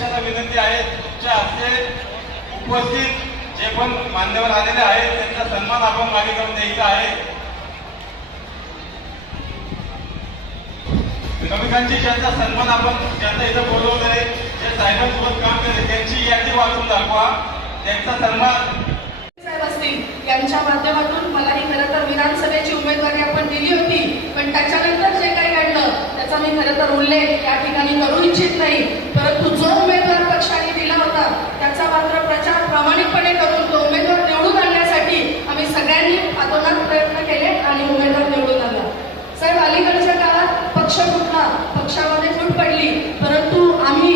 पक्षाला विनंती आहे तुमच्या हस्ते उपस्थित जे पण मान्यवर आलेले आहेत त्यांचा सन्मान आपण मागे करून द्यायचा आहे. श्रमिकांची ज्यांचा सन्मान आपण ज्यांना इथं बोलवलं आहे जे साहेबांसोबत काम केले त्यांची यादी वाचून दाखवा. त्यांचा सन्मान. यांच्या माध्यमातून मला ही खरं तर विधानसभेची उमेदवारी आपण दिली होती पण त्याच्यानंतर जे काही घडलं त्याचा मी खरं तर उल्लेख या ठिकाणी करू इच्छित नाही. परंतु जो उमेदवार पक्षाने दिला होता त्याचा मात्र प्रचार प्रामाणिकपणे करून तो उमेदवार निवडून आणण्यासाठी आम्ही सगळ्यांनी अतोनात प्रयत्न केले आणि उमेदवार निवडून आला साहेब अलीकडच्या काळात पक्ष फुटला पक्षामध्ये फूट पडली. परंतु आम्ही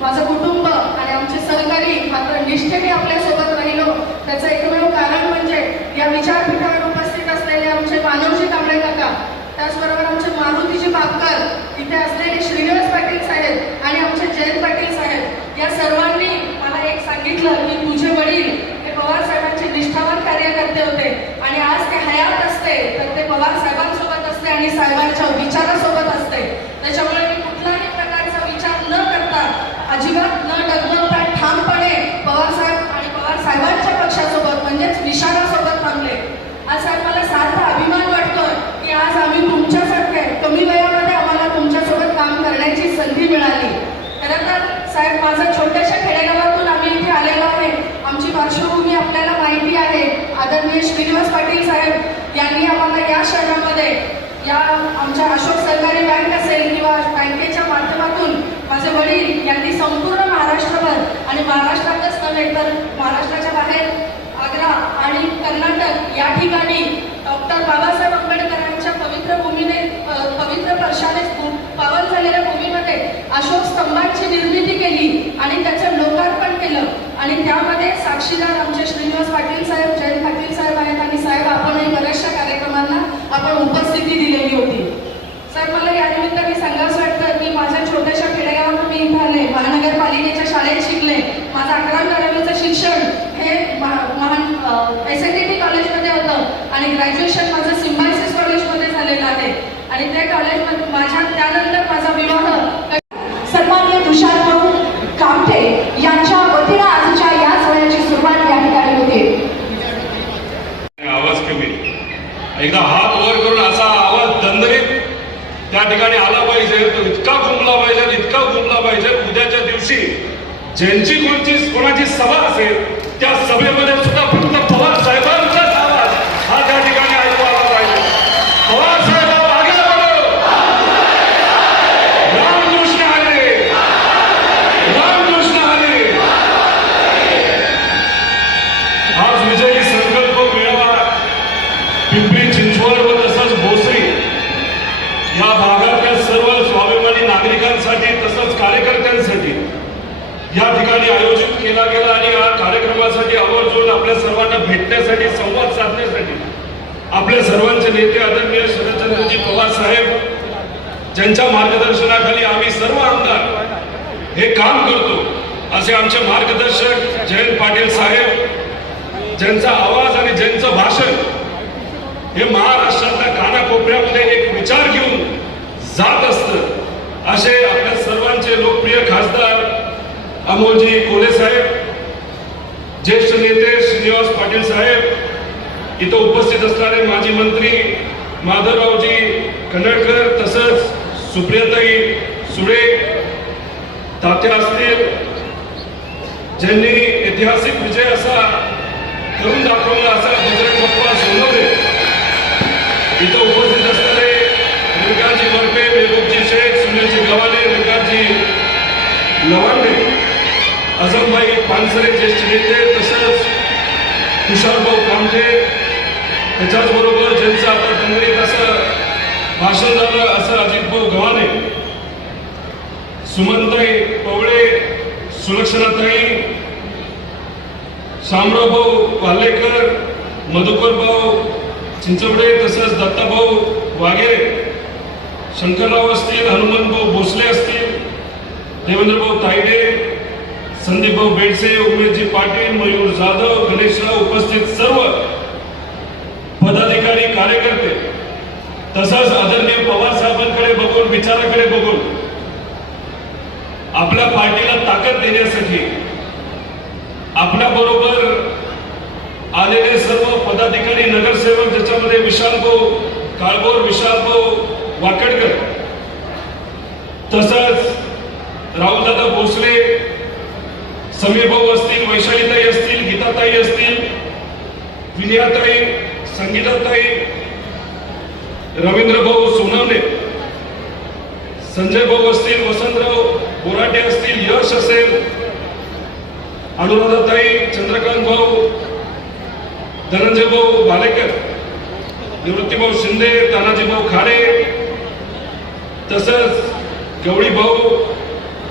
माझं कुटुंब आणि आमचे सहकारी मात्र निष्ठेने आपल्यासोबत राहिलो. त्याचं एकमेव कारण म्हणजे या विचारपीठावर उपस्थित असलेले आमचे मानवजी कांबळे काका त्याचबरोबर आमचे मारुतीजी भापकर इथे असलेले श्रीनिवास पाटील साहेब आणि आमचे जयंत पाटील साहेब या सर्वांनी मला एक सांगितलं की तुझे वडील हे पवार साहेबांचे निष्ठावान कार्यकर्ते होते आणि आज ते हयात असते तर ते पवार साहेबांसोबत असते आणि साहेबांच्या विचारासोबत असते. त्याच्यामुळे मी कुठलाही प्रकारचा विचार न करता अजिबात न डगमगता ठामपणे पवार साहेब आणि पवार साहेबांच्या पक्षासोबत म्हणजेच निशाणासोबत थांबले आज साहेब मला सार्थ अभिमान वाटतोय की आज आम्ही तुमच्यासारखे कमी वयामध्ये आम्हाला तुमच्यासोबत काम करण्याची संधी मिळाली खरं तर साहेब माझं छोट्याशा खेडेगावातून आम्ही इथे आलेलो आहे. आमची पार्श्वभूमी आपल्याला माहिती आहे. आदरणीय श्रीनिवास पाटील साहेब यांनी आम्हाला या शहरामध्ये या आमच्या अशोक सहकारी बँक असेल किंवा बँकेच्या माध्यमातून माझे वडील यांनी संपूर्ण महाराष्ट्रभर आणि महाराष्ट्रातच नव्हे तर महाराष्ट्राच्या बाहेर आग्रा आणि कर्नाटक या ठिकाणी साक्षीदार आमचे श्रीनिवास पाटील साहेब जयंत पाटील साहेब आहेत आणि साहेब आपणही बऱ्याचशा कार्यक्रमांना आपण उपस्थिती दिलेली होती. सर मला या निमित्ताने सांगावंसं वाटतं की माझ्या छोट्याशा खेडेगावात मी इथं आले महानगरपालिकेच्या शाळेत शिकले. माझं अकरा बारावीचं शिक्षण हे महान एस एन डी टी कॉलेजमध्ये होतं आणि ग्रॅज्युएशन माझं सिम्बायसिस कॉलेजमध्ये झालेलं आहे. आणि त्या कॉलेजमध्ये माझ्या त्यानंतर माझा विवाह ठिकाणी आयोजित केला गेला आणि या कार्यक्रमासाठी आवर्जून आपल्या सर्वांना भेटण्यासाठी संवाद साधण्यासाठी आपल्या सर्वांचे नेते आदरणीय शरदचंद्रजी पवार साहेब ज्यांच्या मार्गदर्शनाखाली आम्ही सर्व आमदार हे काम करतो असे आमचे मार्गदर्शक जयंत पाटील साहेब ज्यांचा आवाज आणि ज्यांचं भाषण हे महाराष्ट्रातल्या कानाकोपऱ्यामध्ये एक विचार घेऊन जात असत असे आपल्या सर्वांचे अमोलजी कोले साहेब ज्येष्ठ नेते श्रीनिवास पाटील साहेब इथं उपस्थित असणारे माजी मंत्री माधवरावजी कन्नडकर तसंच सुप्रियाताई सुडे तात्या असतील ज्यांनी ऐतिहासिक विजय असा करून दाखवला असा गुजरात बाप्पा सोनवणे. इथं उपस्थित असणारे रेणुकाजी वरपे मेहबूबजी शेख सुनीलजी गव्हाणे रेणुकाजी लवांडे. अजमभाई पानसरे ज्येष्ठ नेते तसंच तुषारभाऊ कामठे त्याच्याचबरोबर ज्यांचं आता दंगलीत असं भाषण झालं असं अजितभाऊ गव्हाणे सुमनताई पवळे सुलक्षणाताई शामरावभाऊ वाल्लेकर मधुकरभाऊ चिंचवडे तसंच दत्ताभाऊ वागेरे शंकरराव असतील हनुमंतभाऊ भोसले असतील देवेंद्रभाऊ तायडे संदीपभाऊ बेडसे उमेशजी पाटील मयूर जाधव गणेशराव उपस्थित सर्व पदाधिकारी कार्यकर्ते तसंच आदरणीय पवार साहेबांकडे बघून विचाराकडे बघून आपल्या पार्टीला ताकद देण्यासाठी आपल्या बरोबर आलेले सर्व पदाधिकारी नगरसेवक ज्याच्यामध्ये विशाल भाऊ काळभोर विशाल भाऊ वाकडकर तसंच राहुलदादा भोसले समीर भाऊ असतील वैशालीताई असतील गीताताई असतील विनयाताई संगीताताई रवींद्र भाऊ सोनवणे संजय भाऊ असतील वसंतराव बोराटे असतील यश असेल अनुराधाताई चंद्रकांत भाऊ धनंजय भाऊ भालेकर निवृत्तीभाऊ शिंदे तानाजी भाऊ खाडे तसंच गवळी भाऊ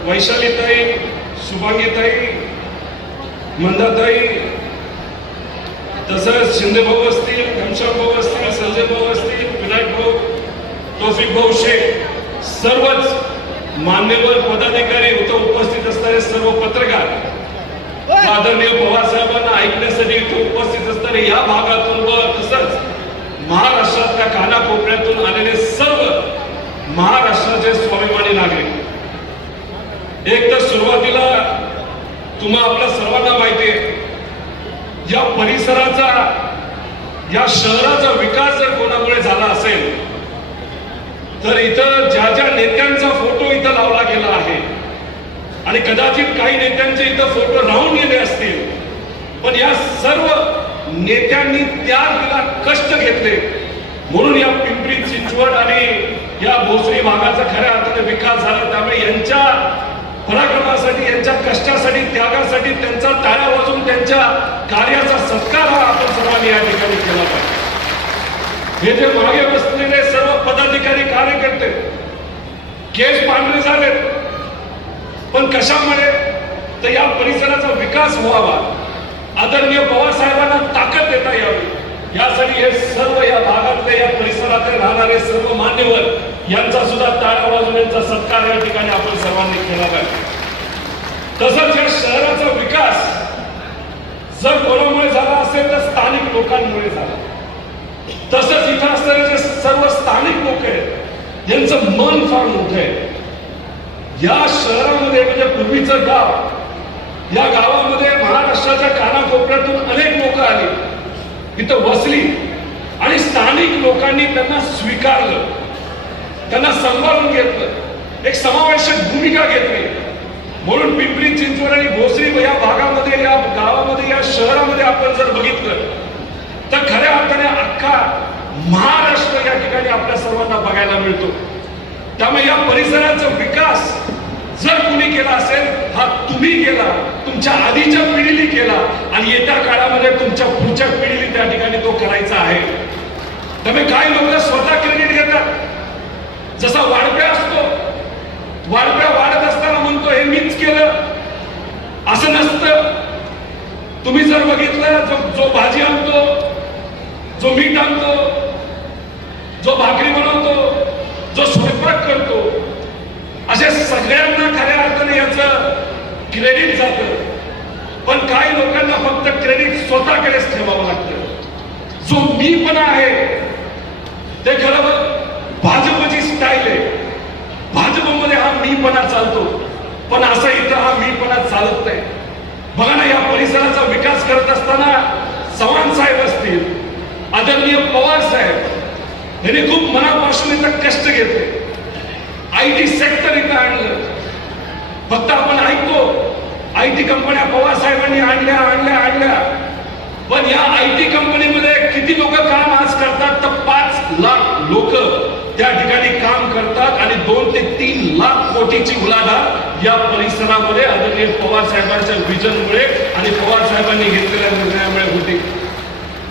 वैशालीताई शुभांगीताई मंदाताई तसंच शिंदे भाऊ असतील घनश्याम भाऊ असतील संजय भाऊ असतील विनायक भाऊ तौफिक भाऊ शेख सर्वच मान्यवर पदाधिकारी इथं उपस्थित असणारे सर्व पत्रकार आदरणीय पवार साहेबांना ऐकण्यासाठी इथे उपस्थित असणारे या भागातून व तसंच महाराष्ट्रातल्या कानाकोपऱ्यातून आलेले सर्व महाराष्ट्राचे स्वाभिमानी नागरिक. एक तर सुरुवातीला तुम्हा आपल्या सर्वांना माहिती आहे या परिसराचा या शहराचा विकास जर कोणामुळे झाला असेल तर इथं ज्या ज्या नेत्यांचा फोटो इथं लावला गेला आहे आणि कदाचित काही नेत्यांचे इथं फोटो राहून गेले असतील पण या सर्व नेत्यांनी त्या दिला कष्ट घेतले म्हणून या पिंपरी चिंचवड आणि या भोसरी भागाचा खऱ्या अर्थाने विकास झाला. त्यामुळे यांच्या पराक्रमासाठी यांच्या कष्टासाठी त्यागासाठी त्यांचा टाळ्या वाजून त्यांच्या कार्याचा सत्कार हा आपण सर्वांनी या ठिकाणी केला पाहिजे. हे जे मागे बसलेले सर्व पदाधिकारी कार्यकर्ते केस पांढरे झालेत. पण कशामुळे? तर या परिसराचा विकास व्हावा. आदरणीय बाबासाहेबांना ताकद देता यावी. यासाठी हे सर्व या भागातले या परिसरातले राहणारे सर्व मान्यवर यांचा सुद्धा टाळ्या वाजून यांचा सत्कार या ठिकाणी आपण सर्वांनी केला पाहिजे तसंच या शहराचा विकास जर कोणामुळे झाला असेल तर स्थानिक लोकांमुळे झाला. तसंच इथं असणारे जे सर्व स्थानिक लोक आहेत यांचं मन फार मोठं आहे. या शहरामध्ये म्हणजे पूर्वीचं गाव या गावामध्ये महाराष्ट्राच्या कानाकोपऱ्यातून अनेक लोक आली. इथं वसली आणि स्थानिक लोकांनी त्यांना स्वीकारलं. त्यांना सांभाळून घेतलं. एक समावेशक भूमिका घेतली. म्हणून पिंपरी चिंचवड आणि भोसरी या भागामध्ये या गावामध्ये या शहरामध्ये आपण जर बघितलं तर खऱ्या अर्थाने अख्खा महाराष्ट्र या ठिकाणी आपल्या सर्वांना बघायला मिळतो. त्यामुळे या परिसराचा विकास जर कुणी केला असेल हा तुम्ही केला तुमच्या आधीच्या पिढीने केला आणि येत्या काळामध्ये तुमच्या पुढच्या पिढीने त्या ठिकाणी तो करायचा आहे. त्यामुळे काही लोक स्वतः क्रेडिट घेतात? जसा वाढप्या असतो वाढप्या वाढत असताना म्हणतो हे मीच केलं. असं नसतं. तुम्ही जर बघितलं जो जो भाजी आणतो जो मीठ आणतो जो भाकरी बनवतो जो स्वयंपाक करतो अशा सगळ्या खऱ्या याचं क्रेडिट जातं. पण काही लोकांना फक्त क्रेडिट स्वतःकडेच ठेवावं लागतं. जो मीपणा आहे ते खरं भाजपची स्टाईल आहे. भाजपमध्ये हा मीपणा चालतो. पण असा इथं हा मीपणा चालत नाही. बघा ना या परिसराचा विकास करत असताना चव्हाण साहेब असतील आदरणीय पवार साहेब यांनी खूप मनापासून इथं कष्ट घेतले. आय टी सेक्टर इथं आणलं. फक्त आपण ऐकतो आय टी कंपन्या पवार साहेबांनी आणल्या आणल्या आणल्या. पण या आय टी कंपनीमध्ये किती लोक काम आज करतात तर पाच लाख लोक त्या ठिकाणी काम करतात आणि दोन ते तीन लाख कोटीची उलाढाल या परिसरामध्ये आदरणीय पवार साहेबांच्या विजनमुळे आणि पवार साहेबांनी घेतलेल्या निर्णयामुळे होती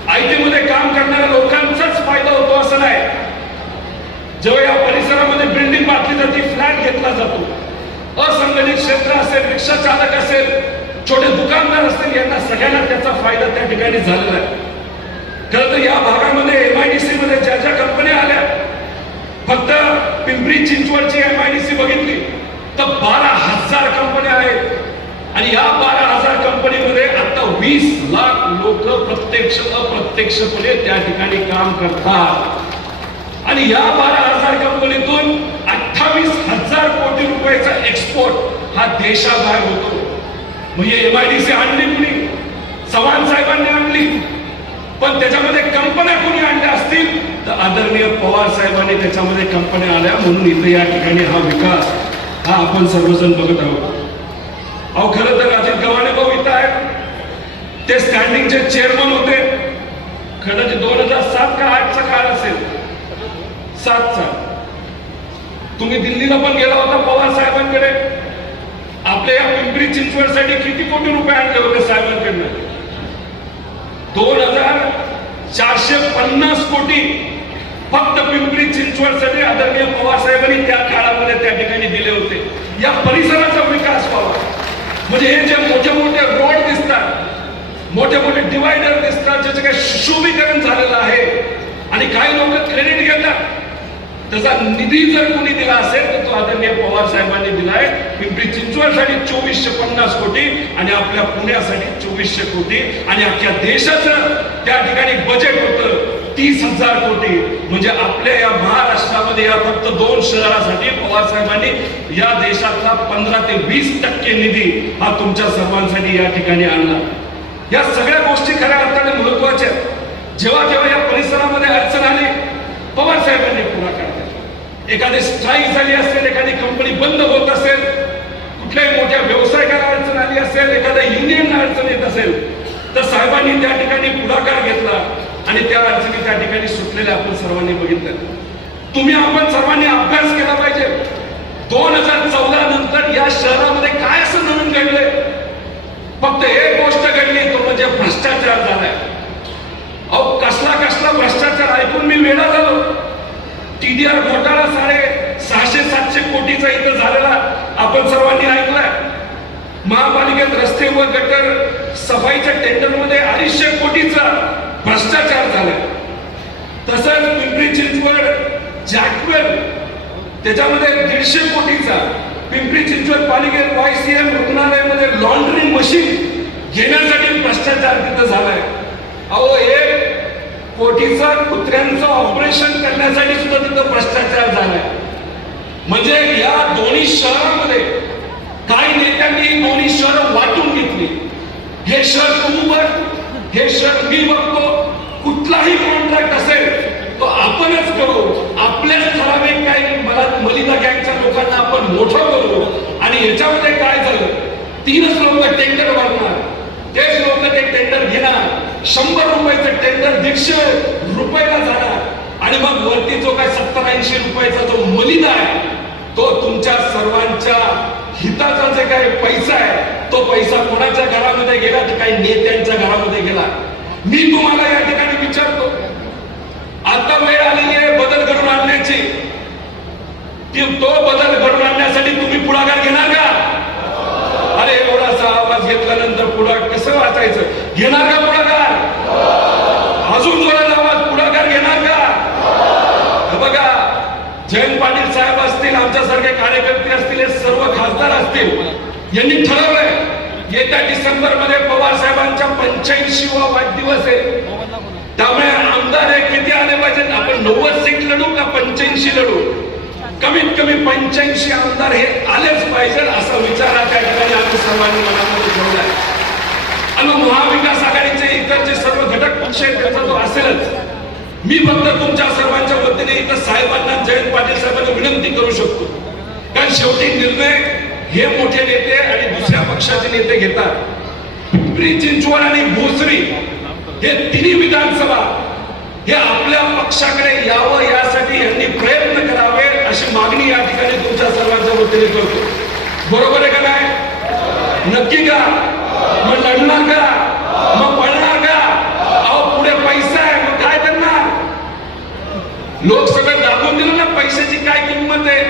आय टी मध्ये काम करणाऱ्या लोकांचाच फायदा होतो असं नाही जेव्हा या परिसरामध्ये बिल्डिंग बांधली जाते फ्लॅट घेतला सार्वजनिक क्षेत्र असेल रिक्षा चालक असेल छोटे दुकानदार असतील यांना सगळ्यांना त्याचा फायदा त्या ठिकाणी झालेला आहे. खरं तर या भागामध्ये एमआयडीसी मध्ये ज्या ज्या कंपन्या आल्या फक्त पिंपरी चिंचवडची एमआयडीसी बघितली तर बारा हजार कंपन्या आहेत. आणि या बारा हजार कंपनीमध्ये आता वीस लाख लोक प्रत्यक्ष अप्रत्यक्षपणे त्या ठिकाणी काम करतात. आणि या बारा हजार कंपनीतून अठ्ठावीस हजार कोटी रुपयाचा एक्सपोर्ट हा देशाबाहेर होतो. म्हणजे एम आय डी सी आणली कुणी? चव्हाण साहेबांनी आणली. पण त्याच्यामध्ये कंपन्या कोणी आणल्या असतील? तर आदरणीय पवार साहेबांनी त्याच्यामध्ये कंपन्या आल्या. म्हणून इथे या ठिकाणी हा विकास हा आपण सर्वजण बघत आहोत. अहो खरं तर अजित गव्हाणे भाऊ इथं आहेत. ते स्टँडिंगचे चेअरमन होते. कदाचित दोन हजार सात का आठचा काळ असेल? सातचा. तुम्ही दिल्लीला पण गेला होता पवार साहेबांकडे. आपल्या या पिंपरी चिंचवडसाठी किती कोटी रुपये आणले होते साहेबांकडनं? दोन हजार चारशे पन्नास कोटी फक्त पिंपरी चिंचवडसाठी आदरणीय पवार साहेबांनी त्या काळामध्ये त्या ठिकाणी दिले होते. या परिसराचा विकास व्हावा. म्हणजे हे जे मोठे मोठे रोड दिसतात मोठे मोठे डिवायडर दिसतात ज्याचं काही सुशोभीकरण झालेलं आहे. आणि काही लोक क्रेडिट घेतात. त्याचा निधी जर कोणी दिला असेल तर तो आदरणीय पवार साहेबांनी दिलाय. पिंपरी चिंचवडसाठी चोवीसशे पन्नास कोटी आणि आपल्या पुण्यासाठी चोवीसशे कोटी आणि अख्ख्या देशाचं त्या ठिकाणी बजेट होतं तीस हजार कोटी. म्हणजे आपल्या या महाराष्ट्रामध्ये या फक्त दोन शहरासाठी पवार साहेबांनी या देशातला पंधरा ते वीस टक्के निधी हा तुमच्या सर्वांसाठी या ठिकाणी आणला. या सगळ्या गोष्टी खऱ्या अर्थाने महत्त्वाच्या आहेत. जेव्हा जेव्हा या परिसरामध्ये अडचण आली पवार साहेबांनी पुढाकार एखादी स्ट्राईक झाली असेल एखादी कंपनी बंद होत असेल कुठल्याही मोठ्या व्यवसायिकाला अडचण आली असेल एखाद्या युनियनला अडचण येत असेल तर साहेबांनी त्या ठिकाणी पुढाकार घेतला आणि त्या अडचणी त्या ठिकाणी सुटलेल्या आपण सर्वांनी बघितल्या. तुम्ही आपण सर्वांनी अभ्यास केला पाहिजे. दोन हजार चौदा नंतर या शहरामध्ये काय असं नवीन घडलंय? फक्त एक गोष्ट घडली तो म्हणजे भ्रष्टाचार झालाय अहो कसला कसला भ्रष्टाचार ऐकून मी वेळा झालो टीडीआर घोटाळा साडे सहाशे सातशे कोटीचा इथं झालेला आपण सर्वांनी ऐकलाय. महापालिकेत रस्ते व गटर सफाईच्या टेंडरमध्ये अडीचशे कोटीचा भ्रष्टाचार झालाय. तसंच पिंपरी चिंचवड जॅकवेल त्याच्यामध्ये दीडशे कोटीचा पिंपरी चिंचवड पालिकेत वायसीएम रुग्णालयामध्ये लॉन्ड्री मशीन घेण्यासाठी भ्रष्टाचार तिथं झालाय. अहो एक कोटीचा कुत्र्यांचं ऑपरेशन करण्यासाठी सुद्धा तिथं भ्रष्टाचार झालाय. म्हणजे या दोन्ही शहरामध्ये काही नेत्यांनी दोन्ही शहर वाटून घेतली. हे शहर तू बघ हे शहर मी बघतो. कुठलाही कॉन्ट्रॅक्ट असेल तो आपणच करू. आपल्याच ठराविक काही मला मलिदा गँगच्या लोकांना आपण मोठं करू. आणि याच्यामध्ये काय झालं? तीनच लोक टेंडर भरणार. तेच लोक ते टेंडर घेणार. शंभर रुपयाचं टेंडर दीडशे रुपयाला जाणार. आणि मग वरती जो काय सत्तर ऐंशी रुपयाचा जो मलिदा आहे तो तुमच्या सर्वांच्या हिताचा जे काही पैसा आहे तो पैसा कोणाच्या घरामध्ये गेला तर काही नेत्यांच्या घरामध्ये गेला? मी तुम्हाला या ठिकाणी विचारतो. आता वेळ आलेली आहे बदल घडून आणण्याची. की तो बदल घडून आणण्यासाठी तुम्ही पुढाकार घेणार का? अरे एवढासा आवाज घेतल्यानंतर पुढा कसं वाचायचं? घेणार का पुढाकार? अजून जोरात आवाज पुढाकार घेणार का? बघा जयंत पाटील साहेब असतील आमच्यासारखे कार्यकर्ते असतील हे सर्व खासदार असतील यांनी ठरवलंय येत्या डिसेंबरमध्ये पवार साहेबांच्या पंच्याऐंशी वा वाढदिवस आहे. त्यामुळे आमदार हे किती आले पाहिजेत? आपण नव्वद सीट लढू का पंच्याऐंशी लढू? कमीत कमी पंच्याऐंशी आमदार हे आलेच पाहिजे असा विचार त्या ठिकाणी आम्ही सर्वांनी मनामध्ये ठेवलाय आणि महाविकास आघाडीचे इतर जे सर्व घटक पक्ष आहेत त्याचा तो असेलच. मी फक्त तुमच्या सर्वांच्या वतीने इथं साहेबांना जयंत पाटील साहेबांना विनंती करू शकतो. कारण शेवटी निर्णय हे मोठे नेते आणि दुसऱ्या पक्षाचे नेते घेतात. पिंपरी चिंचवड आणि भोसरी हे तिन्ही विधानसभा हे आपल्या पक्षाकडे यावं यासाठी यांनी प्रयत्न करावे अशी मागणी या ठिकाणी तुमच्या सर्वांच्या वतीने करतो. बरोबर आहे का नाही? नक्की का? मग लढणार का? मग पळणार का? अहो पुढे पैसा आहे मग काय करणार? लोक सगळं दाखवून दिलं ना पैशाची काय किंमत आहे?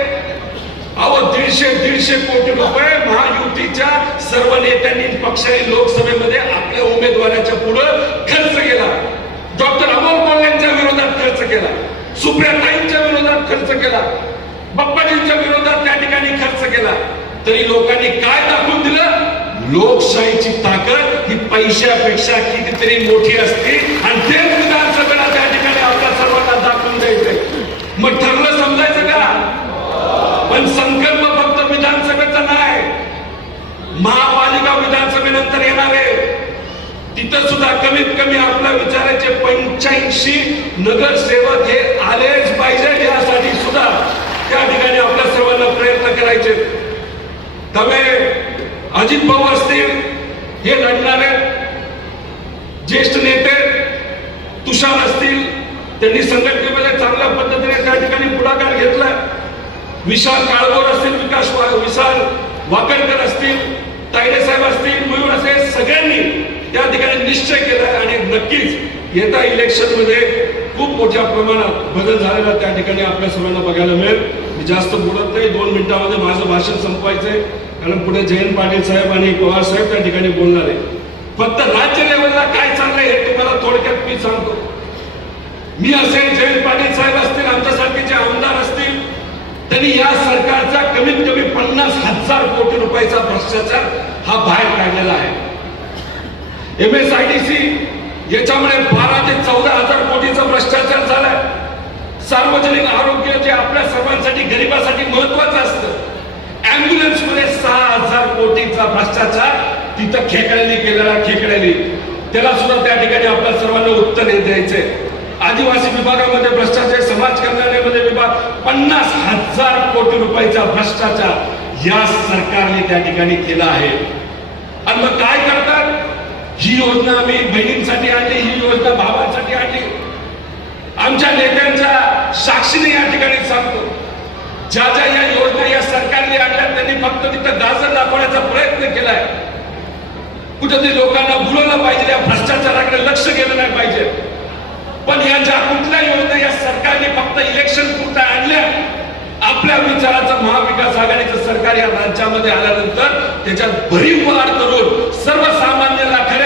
अहो दीडशे दीडशे कोटी रुपये महायुतीच्या सर्व नेत्यांनी पक्षाने लोकसभेमध्ये आपल्या उमेदवाराच्या पुढं खर्च केला. डॉक्टर अमोल कोल्ह्यांच्या विरोधात खर्च केला. सुप्रिया ताईंच्या विरोधात खर्च केला. बाप्पाजींच्या विरोधात त्या ठिकाणी खर्च केला. तरी लोकांनी काय दाखवून दिलं? लोकशाहीची ताकद ही पैशापेक्षा कितीतरी मोठी असते. आणि तेच विधानसभेला त्या ठिकाणी आपल्या सर्वांना दाखवून द्यायचंय. मग ठरलं समजायचं का? पण संकल्प फक्त विधानसभेचा नाही. महापालिका विधानसभेनंतर येणार आहे. तिथं सुद्धा कमीत कमी आपल्या विचाराचे पंच्याऐंशी नगरसेवक हे आलेच पाहिजे यासाठी सुद्धा. त्या ठिकाणी आपल्या सर्वांना प्रयत्न करायचे. त्यामुळे अजित भाऊ असतील हे लढणारे ज्येष्ठ नेते तुषार असतील त्यांनी संघटनेमध्ये चांगल्या पद्धतीने त्या ठिकाणी पुढाकार घेतला विशाल काळभोर असतील विकास विशाल वाकडकर असतील तायडे साहेब असतील मयूर असेल सगळ्यांनी त्या ठिकाणी निश्चय केला आणि नक्कीच येत्या इलेक्शनमध्ये खूप मोठ्या प्रमाणात बदल झालेला त्या ठिकाणी आपल्या सर्वांना बघायला मिळेल. मी जास्त बोलत नाही. दोन मिनिटांमध्ये माझं भाषण संपवायचंय. कारण पुढे जयंत पाटील साहेब आणि पवार साहेब त्या ठिकाणी बोलणार आहे फक्त राज्य लेवलला काय चाललंय हे तुम्हाला थोडक्यात मी सांगतो. मी असेल जयंत पाटील साहेब असतील आमच्यासारखे जे आमदार असतील त्यांनी या सरकारचा कमीत कमी पन्नास हजार कोटी रुपयाचा भ्रष्टाचार हा बाहेर काढलेला आहे. M S I D C याच्यामुळे बारा ते चौदा हजार कोटीचा भ्रष्टाचार झालाय. सार्वजनिक आरोग्य जे आपल्या सर्वांसाठी गरिबासाठी महत्वाचं असतं. अँब्युलन्समध्ये सहा हजार कोटीचा भ्रष्टाचार तिथं खेकड्यांनी केलेला खेकड्यांनी. त्याला सुद्धा त्या ठिकाणी आपल्या सर्वांना उत्तर द्यायचंय. आदिवासी विभागामध्ये भ्रष्टाचार समाज कल्याणामध्ये विभाग पन्नास हजार कोटी रुपयाचा भ्रष्टाचार या सरकारने त्या ठिकाणी केला आहे. आणि मग काय करतात? ही योजना आम्ही बहिणींसाठी आणली ही योजना भावांसाठी आणली. आमच्या नेत्यांच्या साक्षीने या ठिकाणी सांगतो. ज्या ज्या या योजना या सरकारने आणल्या त्यांनी फक्त तिथं गाजर दाखवण्याचा प्रयत्न केलाय. कुठेतरी लोकांना बुलवलं पाहिजे या भ्रष्टाचाराकडे लक्ष गेलं नाही पाहिजे. पण या ज्या कुठल्या योजना या सरकारने फक्त इलेक्शन पुरता आणल्या आपल्या विचाराचं महाविकास आघाडीचं सरकार या राज्यामध्ये आल्यानंतर त्याच्यात भरीव वाढ करून सर्वसामान्य खऱ्या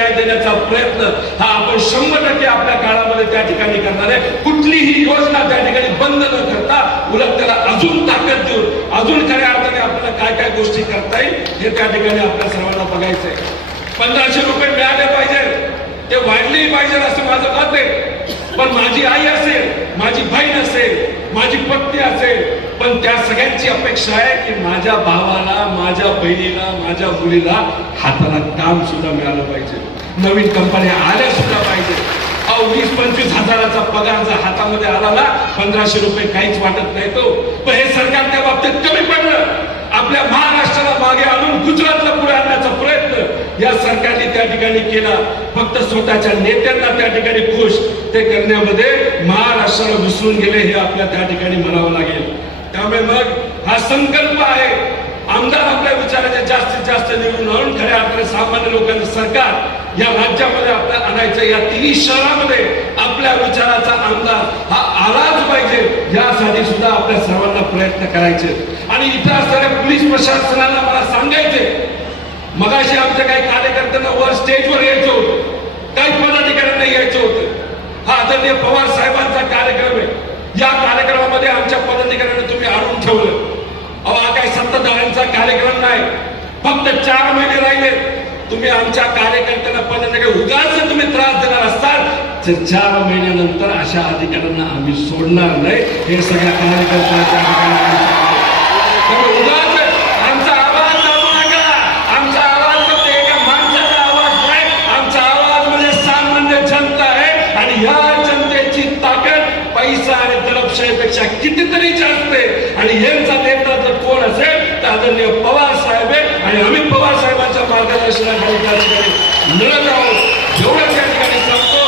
न्याय देण्याचा प्रयत्न हा आपण शंभर टक्के आपल्या काळामध्ये त्या ठिकाणी करणार आहे. कुठलीही योजना त्या ठिकाणी बंद न करता उलट त्याला अजून ताकद देऊन अजून खऱ्या अर्थाने आपल्याला काय काय गोष्टी करता येईल हे त्या ठिकाणी आपल्या सर्वांना बघायचंय पंधराशे रुपये मिळाले पाहिजे. ते वाढलेही पाहिजे असं माझं मत आहे. पण माझी आई असेल माझी बहीण असेल माझी पत्नी असेल पण त्या सगळ्यांची अपेक्षा आहे की माझ्या भावाला माझ्या बहिणीला माझ्या मुलीला हाताला काम सुद्धा मिळालं पाहिजे. नवीन कंपन्या आल्या सुद्धा पाहिजे. अहो वीस पंचवीस हजाराचा पगार जर हातामध्ये आला ना पंधराशे रुपये काहीच वाटत नाही तो. पण हे सरकार त्या बाबतीत कमी पडलं. आपल्या महाराष्ट्राला मागे आणून गुजरातला पुढे आणण्याचा प्रयत्न. या सरकारने त्या ठिकाणी केला. फक्त स्वतःच्या नेत्यांना त्या ठिकाणी खुश. ते करण्यामध्ये महाराष्ट्राला विसरून गेले हे आपल्या त्या ठिकाणी म्हणावं लागेल. त्यामुळे मग हा संकल्प आहे. आमदार आपल्या विचाराचे जास्तीत जास्त निवडून आणून खऱ्या आपल्या सामान्य लोकांचं सरकार या राज्यामध्ये आपल्याला आणायचं या तिन्ही शहरामध्ये आपल्या विचाराचा आमदार हा आलाच पाहिजे. यासाठी सुद्धा आपल्या सर्वांना प्रयत्न करायचे. आणि इथं असणाऱ्या पोलीस प्रशासनाला मला सांगायचे मगाशी आमच्या काही कार्यकर्त्यांना वर स्टेजवर यायचं होतं. काही पदाधिकाऱ्यांना यायचं होतं. हा आदरणीय पवार साहेबांचा कार्यक्रम आहे. या कार्यक्रमामध्ये आमच्या पदाधिकाऱ्यांना तुम्ही आणून ठेवलं. अहो हा काही सत्ताधाऱ्यांचा कार्यक्रम नाही. फक्त चार महिने राहिले. तुम्ही आमच्या कार्यकर्त्यांना पदाधिकारी उगाच तुम्ही त्रास देणार असताल तर चार महिन्यानंतर अशा अधिकाऱ्यांना आम्ही सोडणार नाही. हे सगळ्या कार्यकर्त्यांच्या ठिकाणी त्यामुळे उगाच आमचा आवाज दाबू नका आमचा आवाज फक्त एका माणसाचा आवाज नाही आमचा आवाज म्हणजे सामान्य जनता आहे आणि या जनतेची ताकद पैसा आणि दडपशाहीपेक्षा कितीतरी जास्त आहे. आणि यांचा नेता जर कोण असेल तर आदरणीय पवार साहेब आहे आणि अमित पवार साहेबांच्या मार्गदर्शनाखाली त्या ठिकाणी मिळत आहोत. एवढं त्या ठिकाणी सांगतो.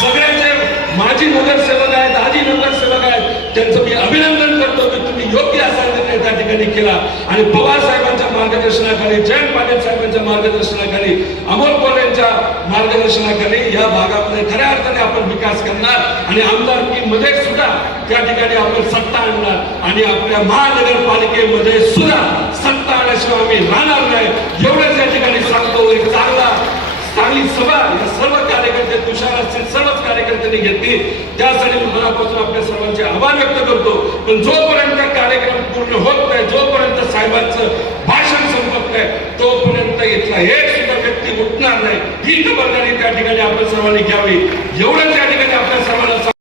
सगळ्यांचे माजी नगरसेवक आहेत आजी नगरसेवक आहेत त्यांचं मी अभिनंदन करतो. की योग्य असा निर्णय त्या ठिकाणी केला. आणि पवार साहेबांच्या मार्गदर्शनाखाली जयंत पाटील साहेबांच्या मार्गदर्शनाखाली अमोल कोल यांच्या मार्गदर्शनाखाली या भागामध्ये खऱ्या अर्थाने आपण विकास करणार आणि आमदारकीमध्ये सुद्धा त्या ठिकाणी आपण सत्ता आणणार आणि आपल्या महानगरपालिकेमध्ये सुद्धा सत्ता आणल्याशिवाय आम्ही राहणार नाही. एवढंच या ठिकाणी सांगतो. एक चांगला चांगली सभा या सर्व कार्यकर्ते तुषार असतील सर्वच कार्यकर्त्यांनी घेतली. त्यासाठी मी मनापासून आपल्या सर्वांचे आभार व्यक्त करतो. पण जोपर्यंत कार्यक्रम पूर्ण होत नाही जोपर्यंत साहेबांचं भाषण संपत नाही तोपर्यंत इथला एक सुद्धा व्यक्ती उठणार नाही. ही खबरदारी त्या ठिकाणी आपण सर्वांनी घ्यावी. एवढं त्या ठिकाणी आपल्या सर्वांना